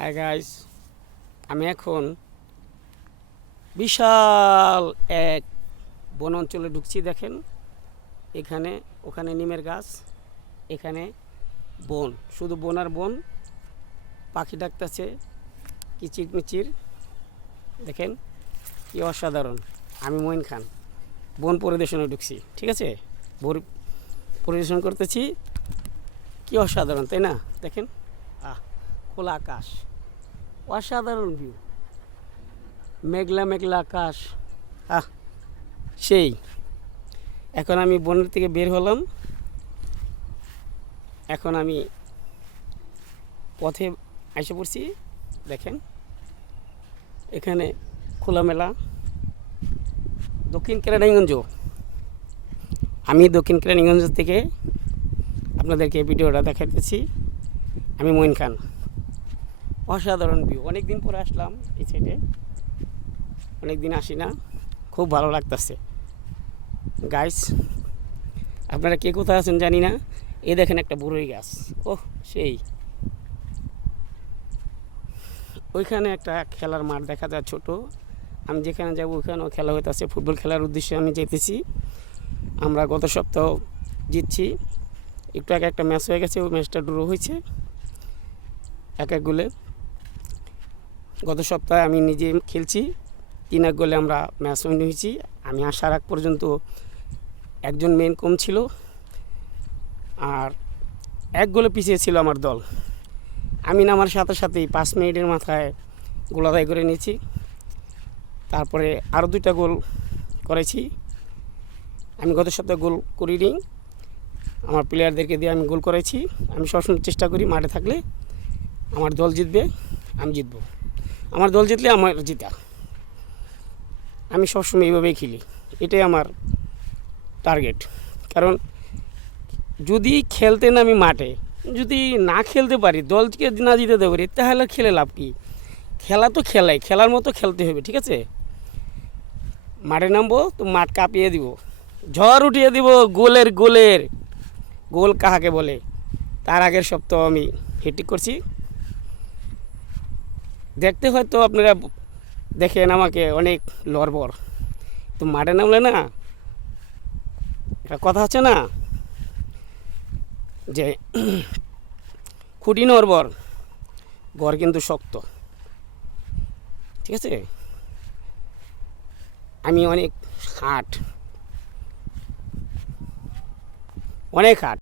Hi guys, আমি এখন বিশাল এক বন অঞ্চলে ঢুকছি। দেখেন, এখানে ওখানে নিমের গাছ, এখানে বন, শুধু বন আর বন। পাখি ডাকতেছে কিচির মিচির। দেখেন কি অসাধারণ। আমি মঈন খান বন পরিদর্শনে ঢুকছি, ঠিক আছে? বন পরিদর্শন করতেছি, কি অসাধারণ, তাই না? দেখেন, খোলা আকাশ, অসাধারণ ভিউ, মেঘলা মেঘলা আকাশ, সেই। এখন আমি বনের থেকে বের হলাম, এখন আমি পথে এসে পড়ছি। দেখেন, এখানে খোলামেলা দক্ষিণ কেরানীগঞ্জ। আমি দক্ষিণ কেরানীগঞ্জ থেকে আপনাদেরকে ভিডিওটা দেখাতেছি। আমি মঈন খান। অসাধারণ ভিউ, অনেক দিন পরে আসলাম এই সাইডে, অনেক দিন আসি না, খুব ভালো লাগতেছে গাইস। আপনারা কে কোথায় আছেন জানি না। এই দেখেন একটা বড়ই গাছ, ওহ সেই। ওইখানে একটা খেলার মাঠ দেখা যায় ছোট। আমি যেখানে যাবো ওইখানেও খেলা হইতেছে, ফুটবল খেলার উদ্দেশ্যে আমি যেতেছি। আমরা গত সপ্তাহ জিতছি, একটু আগে একটা ম্যাচ হয়ে গেছে, ওই ম্যাচটা ড্র হয়েছে এক গোলে। গত সপ্তাহে আমি নিজে খেলছি, 3-1 গোলে আমরা ম্যাচ উইন হয়েছি। আমি আসার আগ পর্যন্ত একজন মেন কম ছিল, আর 1 গোলে পিছিয়ে ছিল আমার দল। আমি নামার সাথে সাথেই 5 মিনিটের মাথায় গোল আদায় করে নিয়েছি। তারপরে আরও 2টা গোল করেছি। আমি গত সপ্তাহে গোল করিনি, আমার প্লেয়ারদেরকে দিয়ে আমি গোল করেছি। আমি সবসময় চেষ্টা করি মাঠে থাকলে আমার দল জিতবে, আমি জিতবো, আমার দল জিতলে আমার জিতা। আমি সবসময় এইভাবেই খেলি, এটাই আমার টার্গেট। কারণ যদি খেলতে নামি মাঠে, যদি না খেলতে পারি, দলকে না জিতাতে পারি, তাহলে খেলে লাভ কী? খেলা তো খেলাই, খেলার মতো খেলতে হবে, ঠিক আছে? মাঠে নামবো তো মাঠ কাঁপিয়ে দিব, ঝড় উঠিয়ে দিব। গোল কাহাকে বলে, তার আগের সপ্তাহ আমি হ্যাট্রিক করছি। দেখতে হয়তো আপনারা দেখেন আমাকে অনেক লড়বড়, তো মাঠে নামলে না, একটা কথা আছে না যে খুঁটি নড়বর, ঘর কিন্তু শক্ত, ঠিক আছে? আমি অনেক হাট